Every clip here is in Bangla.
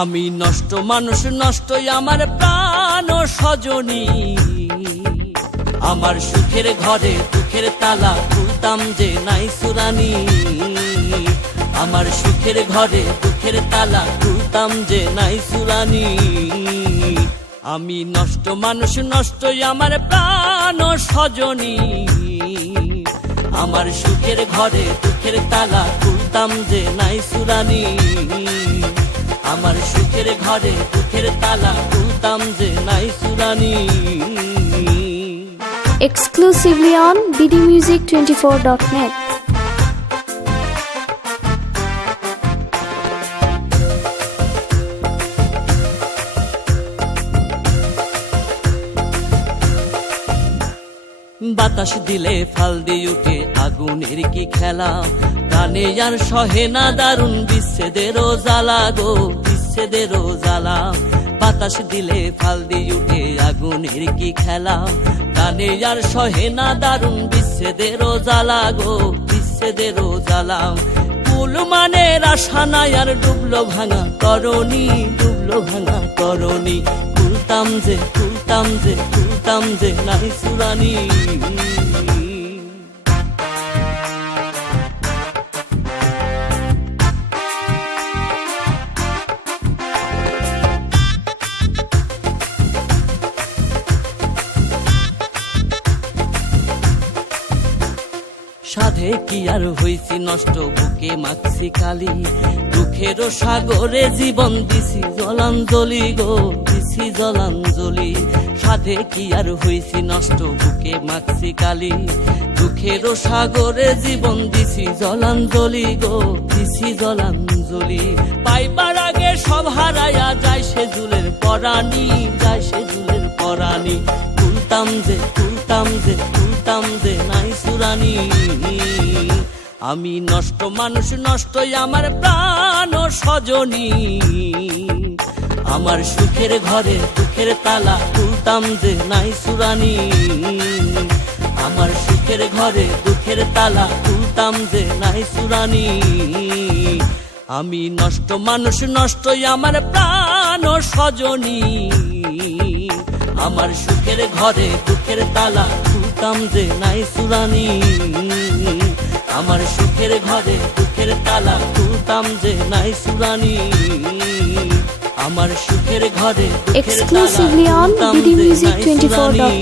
আমি নষ্ট মানুষ নষ্টই আমার প্রাণ সজনী, আমার সুখের ঘরে দুঃখের তালা খুলতাম যে নাই সুরানি, আমার সুখের ঘরে দুঃখের তালা খুলতাম যে নাই সুরানি। আমি নষ্ট মানুষ নষ্টই আমার প্রাণ সজনী, আমার সুখের ঘরে দুঃখের তালা খুলতাম যে নাই সুরানি, আমার সুখের ঘরে দুঃখের তালা খুলতাম যে নাই সুরানি। Exclusively on ddmusic24.net. বাতাস দিলে ফাল দিয়ে উঠে আগুনের কি খেলা, প্রাণে আর সহে না দারুণ বিচ্ছেদেরও জ্বালা গো, বিচ্ছেদেরও জ্বালা। বাতাস দিলে ফাল দিয়ে উঠে আগুনের কি খেলা, প্রাণে আর সহে না দারুণ বিচ্ছেদেরও জ্বালা গো, বিচ্ছেদেরও জ্বালা। কুল মানে আশা নাই আর ডুবলো ভাঙা করণী, ডুবলো ভাঙা করণী। খুলতাম যে খুলতাম যে খুলতাম যে নাই সুরানি। সাধে কি আর হইছি নষ্ট বুকে মাখছি কালি, দুঃখেরও সাগরে জীবন দিছি জলাঞ্জলি গো, দিছি জলাঞ্জলি। সাধে কি আর হইছি নষ্ট বুকে মাখছি কালি, দুঃখেরও সাগরে জীবন দিছি জলাঞ্জলি গো, দিছি জলাঞ্জলি। পাইবার আগে সব হারাইয়া যায় সে জুলের পরাণী, যায় সে জুলের পরাণী। খুলতাম যে খুলতাম যে খুলতাম যে নাই সুরানি। আমি নষ্ট মানুষ নষ্টই আমার প্রাণ সজনী, আমার সুখের ঘরে দুঃখের তালা খুলতাম যে নাই সুরানি, আমার সুখের ঘরে দুঃখের তালা খুলতাম যে নাই সুরানি। আমি নষ্ট মানুষ নষ্টই আমার প্রাণ সজনী, আমার সুখের ঘরে দুঃখের তালা খুলতাম যে নাই সুরানি, আমার সুখের ঘরে দুঃখের তালা খুলতাম যে নাই সুরানি, আমার সুখের ঘরে দুঃখের তালা খুলতাম যে নাই সুরানি,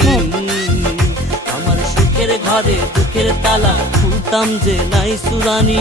আমার সুখের ঘরে দুঃখের তালা খুলতাম যে নাই সুরানি।